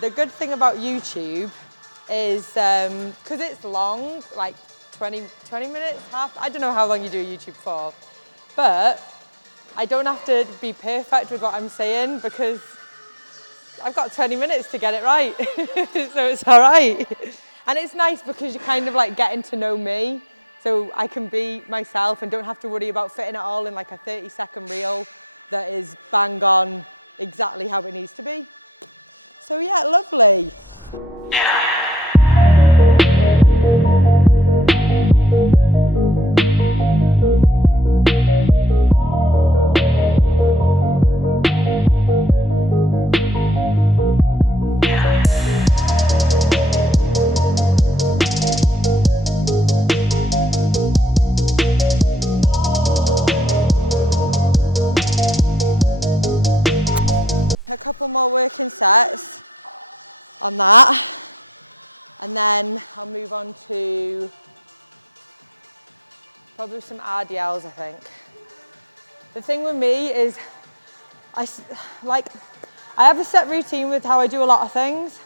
The good thing about YouTube is, because it's long, like 20 minutes, I don't know how long you do YouTube for, but I don't have to be perfect with what I'm saying because I've got 20 minutes to get it right, so it's all right. And it's nice because you're kind of like getting to know me, so I can be myself and don't have to worry about fitting it all in like a 30-second reel that is bang on exactly how it needs to be. So yeah, lovely. A couple more working sets on that, and then I'll move on to probably some RDLs, I think. The thing with me is I have a set routine with how I do a lot of things,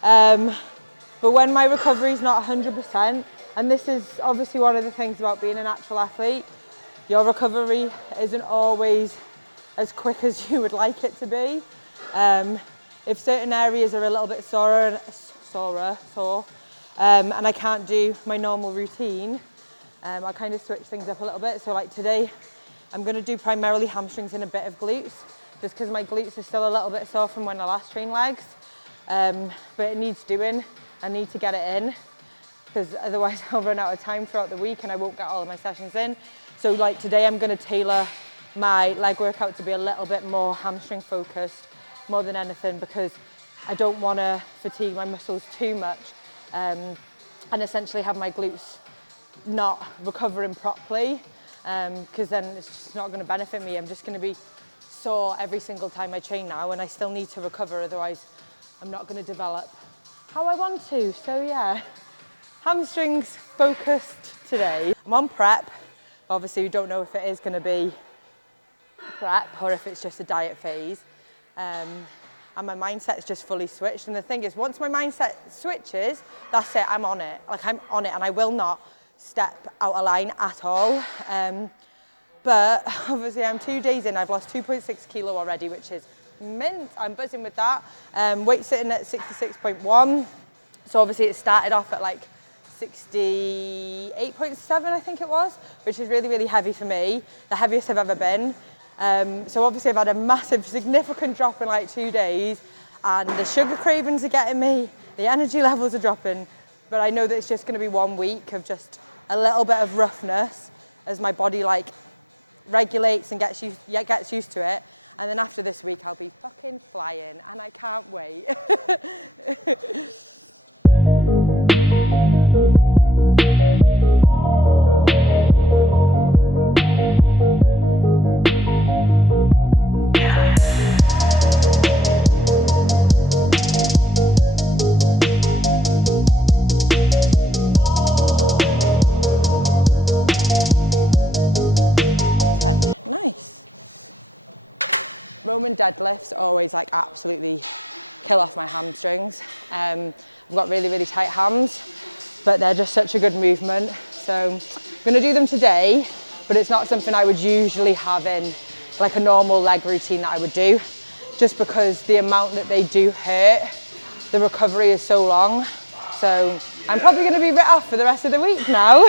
but when my recovery is not 100%, and this is obviously one of the things about being a natural athlete, your recovery isn't always as quick as you would like it to be. If certain areas are a little bit sore, and I can't do my normal routine, I kind of switch things up a little bit. So like today, I'm going to do primarily hamstrings and a bit of glutes, just because my glutes are still a little bit sore from when I last trained legs. But it needs doing. I need to get it in, because otherwise I'll run out of time throughout the week and I won't get all of my sessions in. So like today, I'm going to tailor my leg workout to be a little bit more hamstring focused, more than anything, because I don't want to fatigue my muscles too much and essentially have my glutes not recovering properly, because then it's just not going to benefit me. I'm just going to be sore every single time I train now, and I still need to recover, otherwise I'm not going to develop how I want to. So yeah, hamstrings focused today. I'm on prep. Obviously, we don't know if it is going to be prep or if it's just a diet phase. And my mindset's just fully switched. And the thing is, once my mindset switches, that's it, I'm on it. Like, I'm on it, and I will not step out of line at all. But obviously I'm 2 days in, I've lost 2.6 kilo already, which is mint. I'm buzzing with that. Weight sitting at 66.1. So obviously it started off at like 68.7, I think it was, which is really, really heavy for me, the heaviest I've ever been. So obviously I've had a massive, significant drop in like 2 days, and the sugar cravings are getting me, the energy levels are dropping, but I know that it's just going to be 1 week of just a little bit of roughness as my body like regulates and gets used to it. And then after this week, I'll be fucking flying, and I can't wait. Nice. Roman deadlifts always like absolutely kill off my hamstrings. I've got really, really tight hams, but they're just such a good movement. So I'm going to do them today, but it's not something I would usually have in like a normal leg routine that I would do, just because the amount that they do hurt, the recovery is so long. So I'm probably going to be writ off for the rest of the week now.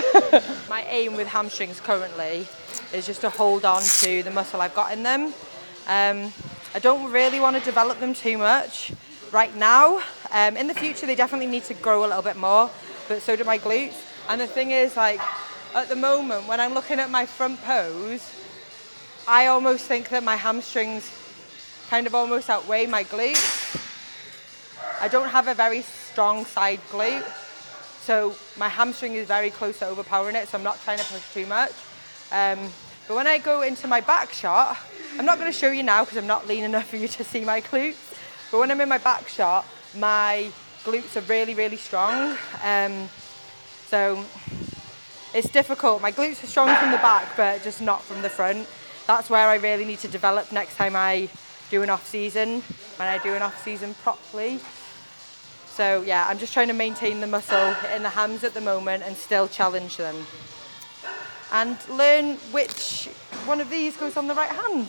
My aim with hamstrings currently is just to hold on to the muscle I've got in them. I don't really want to develop them too much right now. In the future, they definitely need to grow a little bit more, but so do my glutes. And the thing is, like, at the moment, when I'm looking at my front pose, I almost think that my hamstrings kind of almost outweigh my glutes. I don't have a very strong side glute, so my hamstring is very close to overpowering it, so I'm not trying to push too much. But when I go into my back shot, I'm not going to show you now because I'm not lean enough for you to see my glutes, but when I'm in my back shot, my glutes are really, really strong. So it's difficult. My glutes are strong from the back, but just not from the front. That's where I really need to develop next time I do an off-season when I do an off-season properly. So yeah, I'm just trying to maintain the muscle in the hams at the moment and still challenge them. And learn which one of these goes on the right hand.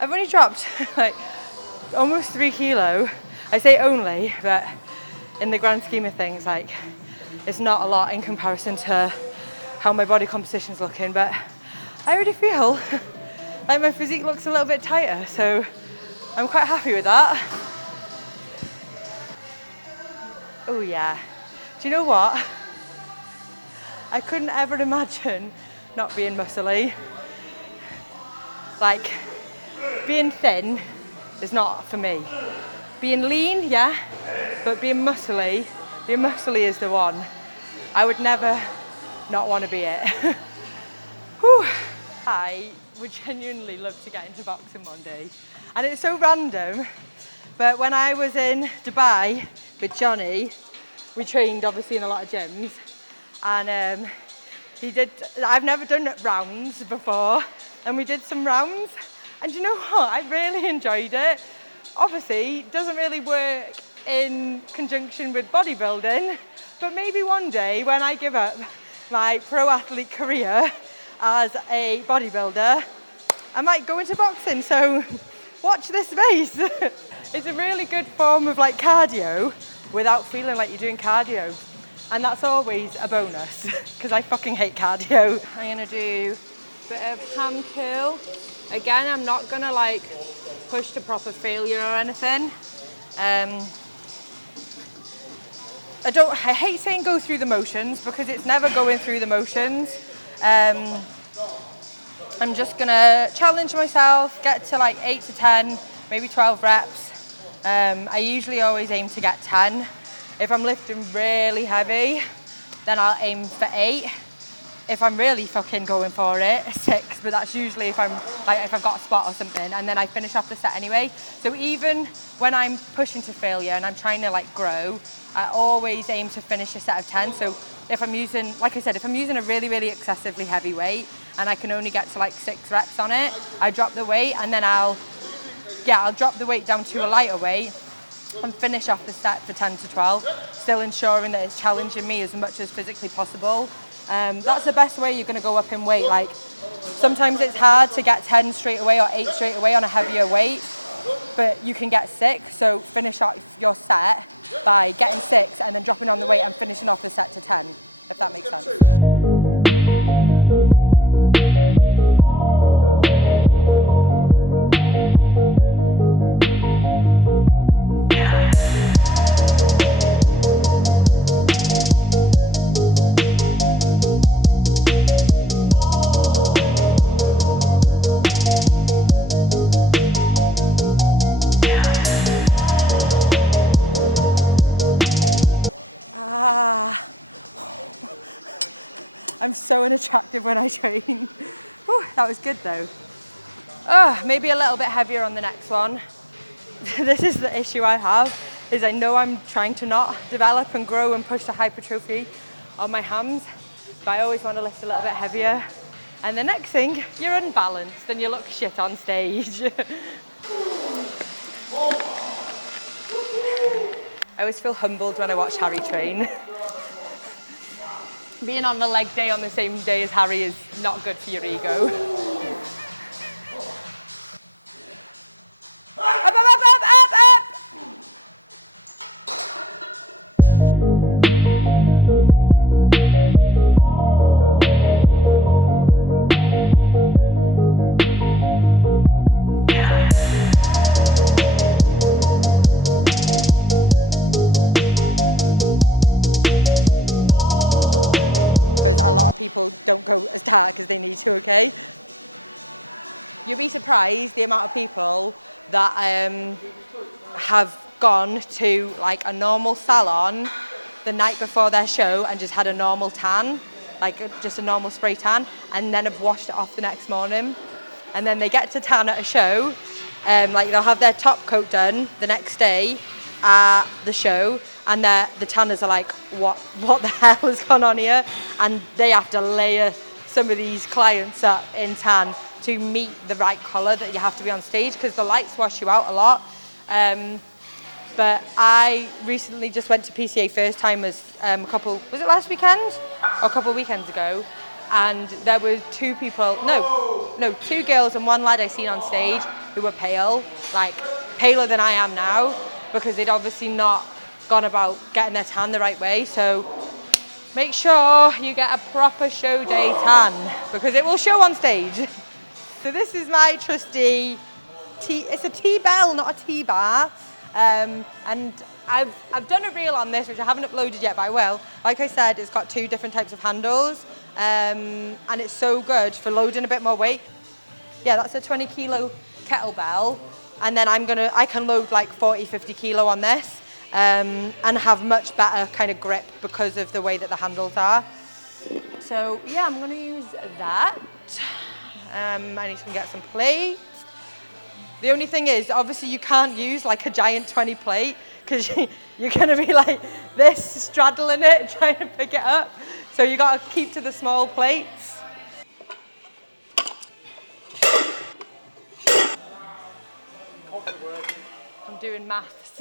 I've only dropped like almost 3 kilo. I say only, but in the grand scheme of things, like it's not a lot in comparison to how my body composition's looking, but I already feel like my physique looks a little bit tighter, so I'm quite happy with that. Oh yeah. Do you know what? I couldn't ever imagine not being muscly. Like, being thin is not for me. Being lean, yeah, but being muscly is the one. I would never not want to be it. Whew. I would genuinely love to get into boxing one day. And it's so random, but when I was in Dubai with Johnny, we trained obviously in a lot of gyms, and I've never done rounds before, and we did some rounds, and you know what, I really enjoyed it. Obviously, it doesn't really work in conjunction with bodybuilding, but maybe one day when I give up my pro athlete career as a bodybuilder, I might go into boxing, so watch this space. It's a really good form of like cardio without feeling like you're doing cardio. And that's always a bonus, because I fucking hate cardio. I'm gonna do a bit of ham curl. Again, I'm not gonna like push to proper failure or anything. I hate saying go through the motions, because it's never going through the motions. I'm just gonna challenge myself, get to like 8 to 10, maybe 12 reps. I usually always aim to get 10. If I'm lifting really heavy, then I'll aim for 8. If I'm really fucking going for it, 6, but that's usually if I've got a spot or something, and then I finish off the set anyway. So even when I'm pushing to failure and I'm trying to like grow, I always aim to finish a set of 10. So if I'm using, like I said, if I'm using a really, really excessively heavy weight and I can only get to like 6 reps on it, I drop the weight, and then I'll drop the weight down to a lighter weight and finish off the set for 10 to 12, still ensuring that it's challenging me as much as physically possible. That's the best way you're going to go up in weight. Like, sometimes it's hard to get 10 straight away or 8 straight away on a heavier weight, but you can get 6. So finish off your set by getting 6 and then dropping on the weight and finishing off the set to 10, if that makes sense. I'm so unattractive when I train. Whew, that was good though. Maybe a little bit heavier on the next one. This is the issue I have, is I know I'm trying to not develop and grow and push to hypertrophy on my hams, but I always want to lift a little bit heavier. And the next thing, you're unbalanced and you look shit on stage. I always feel humbled when I watch Harry train. Being on the leg day on the same day as Harry is not good for your ego. Up, up, up, up, up, up! people don't go as dark as they need to, okay? You'll be surprised the amount of people that have gone to like a normal salon the night before their show and just had a normal tan, like just a normal spray tan, and then have washed it off the next morning. And then they get to tan at a show, like they'll have their top coat done the next day at the show, and the tanners are like, what the hell has gone on here? And they have to layer some of these clients up in tan to meet the right colour that you have to be on stage, because the lights wash you out a lot. But I recently just went to PCA first time was was it last weekend? Or a couple of weekends ago. And there were two girls and one lad I seen on stage who were pale, like paler than I am now, because they'd obviously not gone about getting their tan the right way. So make sure you get a proper show day tan, because it will show on stage. So this is my trusty it's a T-bell, not a T-bar. And I've done a reel on this, which I haven't uploaded yet, but I will. Like I said, it's got 2 different types of handles, and it's so good for loading a bit more weight. Yeah, that's a 20 kilo kettlebell, and then I can load like 40, 50 kilo on this, and have much better kind of grip because of the way that the handles are. So yeah, I'm gonna use that. I need to get some plates. The only thing is, obviously you can't use like a giant 20 plate, because you're gonna be like this, straddling it, trying to pick it up. So you gotta keep to the small plates. I'm doing maths.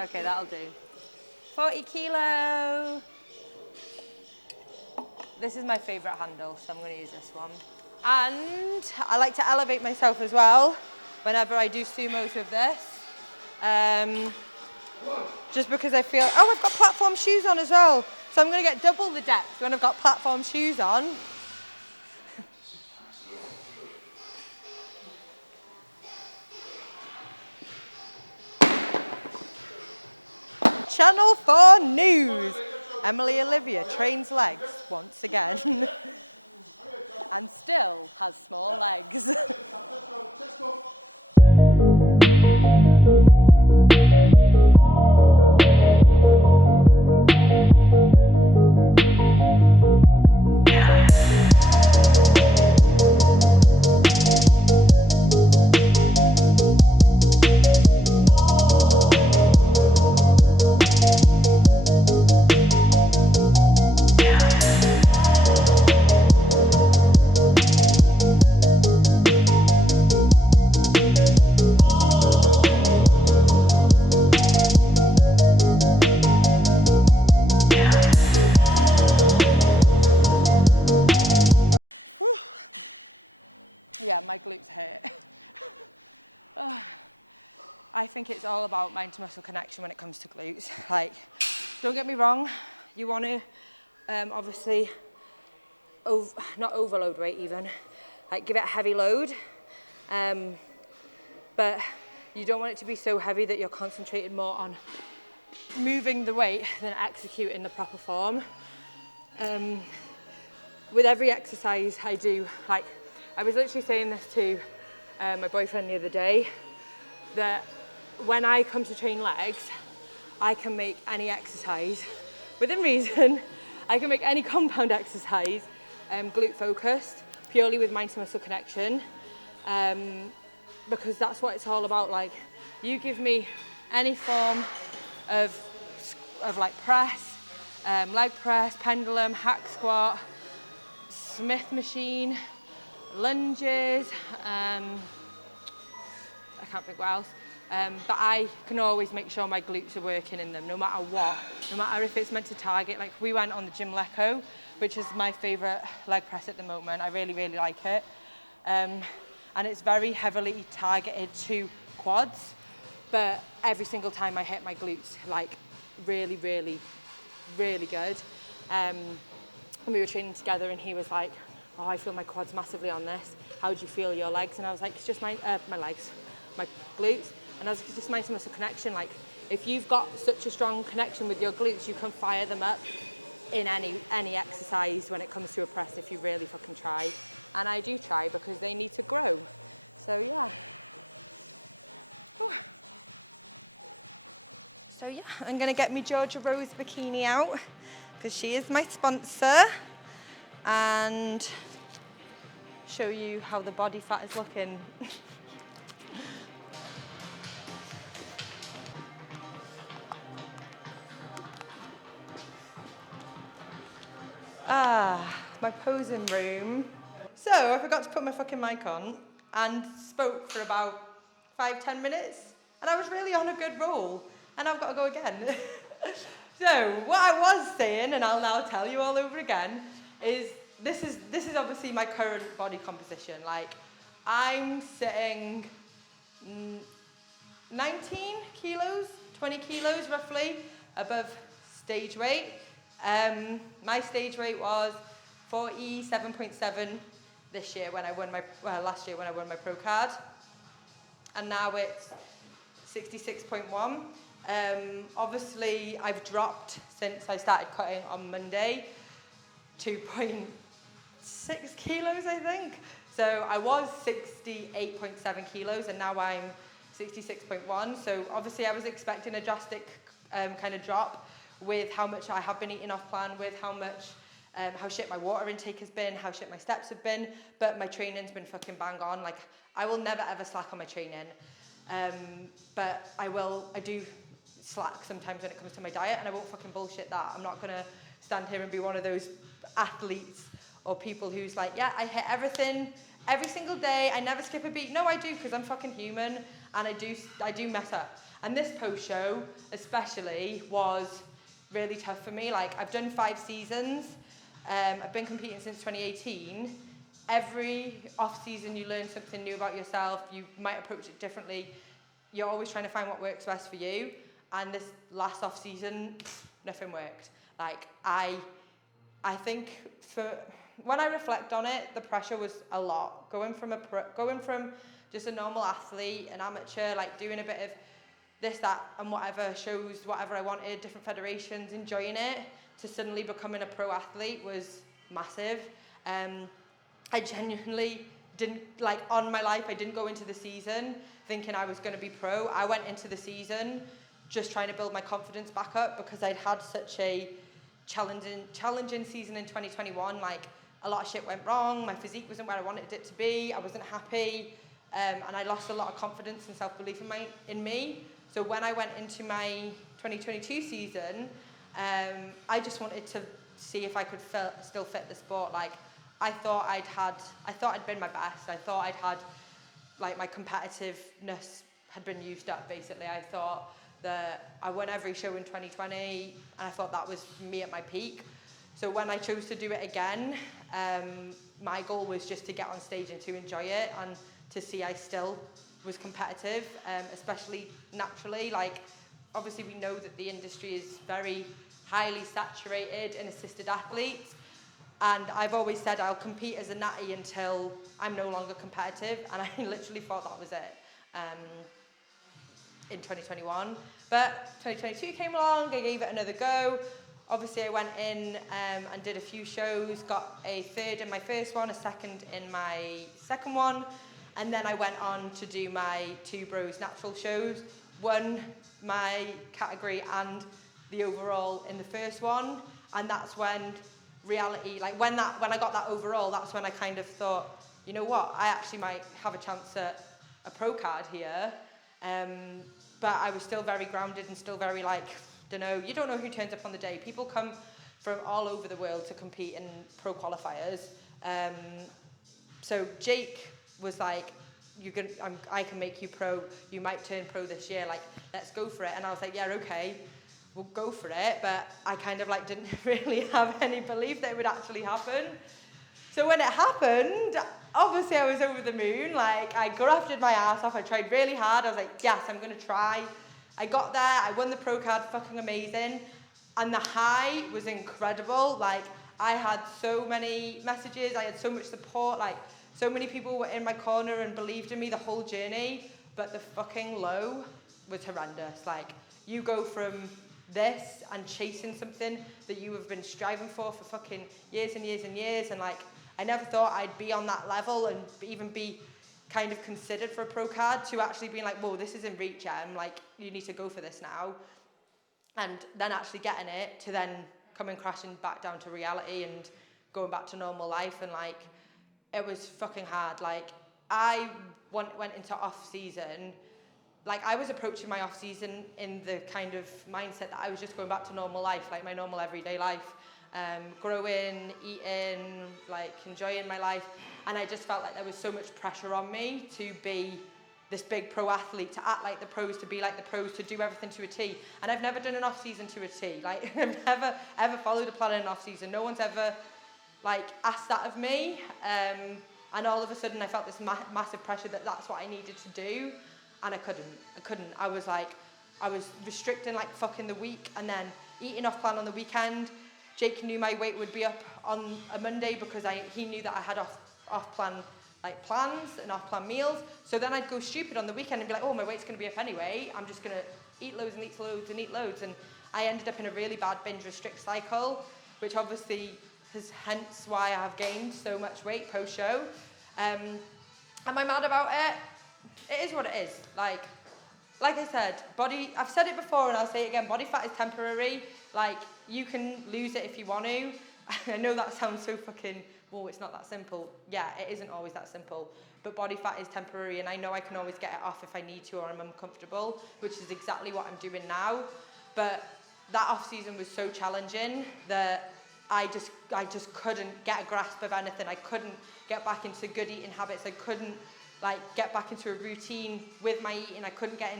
Okay, that'll do. 40 kilo. This is my favourite handle, so I'm going to use this one. And I like to elevate myself as well whenever I do sumos with this. Just because I feel, I've got platform shoes on as well. So I'm going to get double the depth when I've got platform shoes on. Channel 4 News. Emily Olivia trains legs once again. And still has small legs. Yeah, my glutes hurt. I think it's all about mind to muscle connection when it comes to glutes. Like, don't get me wrong, you want to obviously not overload weight even, like give it a heavy load, but you don't want it to be so heavy that you're concentrated more on moving the weight than executing the proper form. With every exercise I do, like I was literally saying this to my boyfriend the other day, that when I come to train legs, I can make any exercise, within reason, I can make any compound exercise glute focused, purely with mind to muscle connection, because that's what it's all about. Like, you give me any form of like press, leg press, pendulum, hack squat, Smith machine, lunges, I can't think what else, but I can always make sure my glutes are working in them, no matter what, no matter if it's meant to target. Like, we went on the gym Leco, which is my favourite leg press at the moment. I really, really like it, and it's very heavily targeted to quads, but every single time I hit my glutes, like really, really, really good. And we were training together and he was like, oh, I feel my quads massively on this. How do you feel your legs? And I was like, it's just my legs, my glutes. And I was like, it's just mind to muscle connection. Like, if you've got such a strong connection with your glutes, you can fire them up in any exercise when it comes to a press if you really fucking try. And I do try because they need to grow. So yeah. Whew. So yeah, I'm gonna get me Georgia Rose bikini out because she is my sponsor, and show you how the body fat is looking. My posing room. So I forgot to put my fucking mic on and spoke for about 5-10 minutes, and I was really on a good roll, and I've got to go again. So what I was saying, and I'll now tell you all over again, is this is obviously my current body composition. Like, I'm sitting 19 kilos, 20 kilos roughly above stage weight. My stage weight was 47.7 this year when I won my, last year when I won my pro card. And now it's 66.1. Obviously I've dropped since I started cutting on Monday, 2.6 kilos I think. So I was 68.7 kilos and now I'm 66.1. So obviously I was expecting a drastic kind of drop with how much I have been eating off plan, with how shit my water intake has been, how shit my steps have been, but my training's been fucking bang on. Like, I will never ever slack on my training, but I do slack sometimes when it comes to my diet, and I won't fucking bullshit that. I'm not gonna stand here and be one of those athletes or people who's like, yeah, I hit everything every single day, I never skip a beat. No, I do, because I'm fucking human, and I do mess up. And this post show especially was really tough for me. Like, I've done 5 seasons. I've been competing since 2018. Every off-season you learn something new about yourself. You might approach it differently. You're always trying to find what works best for you. And this last off-season, nothing worked. Like, I think when I reflect on it, the pressure was a lot. Going from just a normal athlete, an amateur, like doing a bit of this, that, and whatever shows, whatever I wanted, different federations, enjoying it, to suddenly becoming a pro athlete was massive. I genuinely didn't, like, on my life, I didn't go into the season thinking I was going to be pro. I went into the season just trying to build my confidence back up because I'd had such a challenging season in 2021. Like, a lot of shit went wrong. My physique wasn't where I wanted it to be. I wasn't happy. And I lost a lot of confidence and self-belief in me. So when I went into my 2022 season, I just wanted to see if I could still fit the sport. Like, I thought I'd been my best. I thought I'd had, like, my competitiveness had been used up, basically. I thought that I won every show in 2020, and I thought that was me at my peak. So when I chose to do it again, my goal was just to get on stage and to enjoy it, and to see I still was competitive, especially naturally. Like, obviously we know that the industry is very highly saturated in assisted athletes, and I've always said I'll compete as a natty until I'm no longer competitive, and I literally thought that was it in 2021. But 2022 came along, I gave it another go. Obviously I went in and did a few shows, got a 3rd in my first one, a 2nd in my second one, and then I went on to do my 2 Bros Natural shows, won my category and the overall in the first one, and that's when reality, like when I got that overall, that's when I kind of thought, you know what, I actually might have a chance at a pro card here. But I was still very grounded and still very, like, you don't know who turns up on the day. People come from all over the world to compete in pro qualifiers. So Jake was like, I can make you pro, you might turn pro this year, like, let's go for it. And I was like, yeah, okay, we'll go for it. But I kind of, like, didn't really have any belief that it would actually happen. So when it happened, obviously I was over the moon. Like, I grafted my ass off. I tried really hard. I was like, yes, I'm going to try. I got there. I won the pro card. Fucking amazing. And the high was incredible. Like, I had so many messages. I had so much support. Like, so many people were in my corner and believed in me the whole journey. But the fucking low was horrendous. Like, you go from this and chasing something that you have been striving for fucking years and years and years, and like, I never thought I'd be on that level and even be kind of considered for a pro card, to actually being like, whoa, this is in reach, Em, like, you need to go for this now. And then actually getting it, to then coming crashing back down to reality and going back to normal life. And like, it was fucking hard. Like, I went into off-season, like, I was approaching my off-season in the kind of mindset that I was just going back to normal life, like my normal everyday life. Growing, eating, like enjoying my life. And I just felt like there was so much pressure on me to be this big pro athlete, to act like the pros, to be like the pros, to do everything to a T. And I've never done an off season to a T. Like, I've never ever followed a plan in an off season. No one's ever like asked that of me. And all of a sudden I felt this massive pressure that that's what I needed to do. And I couldn't. I was restricting like fucking the week, and then eating off plan on the weekend. Jake knew my weight would be up on a Monday because he knew that I had off plan like plans and off plan meals. So then I'd go stupid on the weekend and be like, oh, my weight's going to be up anyway. I'm just going to eat loads and eat loads and eat loads. And I ended up in a really bad binge restrict cycle, which obviously is hence why I have gained so much weight post show. Am I mad about it? It is what it is. Like I said, I've said it before and I'll say it again, body fat is temporary. Like, you can lose it if you want to. I know that sounds so fucking, well, it's not that simple. Yeah, it isn't always that simple. But body fat is temporary, and I know I can always get it off if I need to or I'm uncomfortable, which is exactly what I'm doing now. But that off season was so challenging that I just couldn't get a grasp of anything. I couldn't get back into good eating habits. I couldn't like get back into a routine with my eating. I couldn't get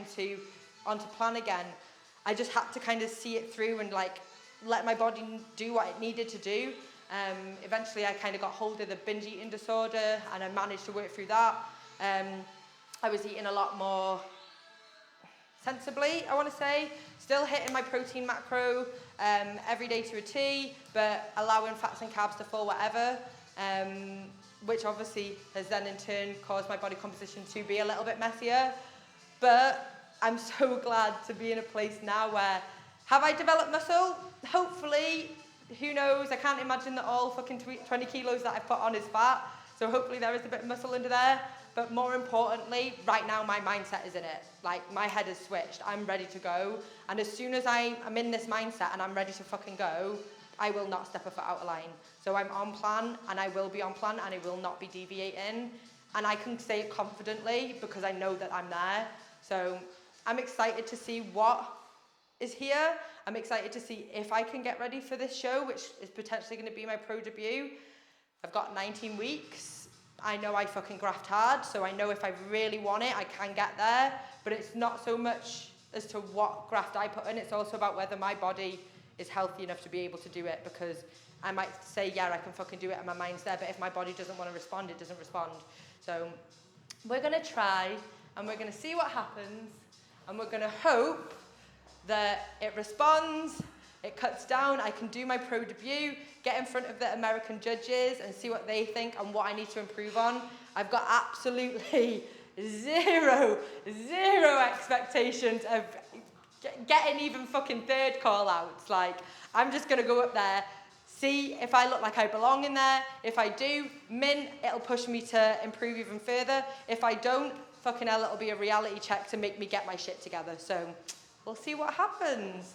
onto plan again. I just had to kind of see it through and like let my body do what it needed to do. Eventually I kind of got hold of the binge eating disorder, and I managed to work through that. I was eating a lot more sensibly, I want to say. Still hitting my protein macro every day to a T, but allowing fats and carbs to fall whatever, which obviously has then in turn caused my body composition to be a little bit messier. But I'm so glad to be in a place now where, have I developed muscle? Hopefully, who knows? I can't imagine that all fucking 20 kilos that I've put on is fat. So hopefully there is a bit of muscle under there. But more importantly, right now my mindset is in it. Like, my head has switched. I'm ready to go. And as soon as I'm in this mindset and I'm ready to fucking go, I will not step a foot out of line. So I'm on plan, and I will be on plan, and I will not be deviating. And I can say it confidently because I know that I'm there. So I'm excited to see what is here. I'm excited to see if I can get ready for this show, which is potentially going to be my pro debut. I've got 19 weeks. I know I fucking graft hard, so I know if I really want it, I can get there. But it's not so much as to what graft I put in. It's also about whether my body is healthy enough to be able to do it, because I might say, yeah, I can fucking do it and my mind's there, but if my body doesn't want to respond, it doesn't respond. So we're going to try, and we're going to see what happens, and we're going to hope that it responds, it cuts down, I can do my pro debut, get in front of the American judges and see what they think and what I need to improve on. I've got absolutely zero expectations of getting even fucking third call outs. Like, I'm just going to go up there, see if I look like I belong in there. If I do, mint, it'll push me to improve even further. If I don't, fucking hell, it'll be a reality check to make me get my shit together. So we'll see what happens.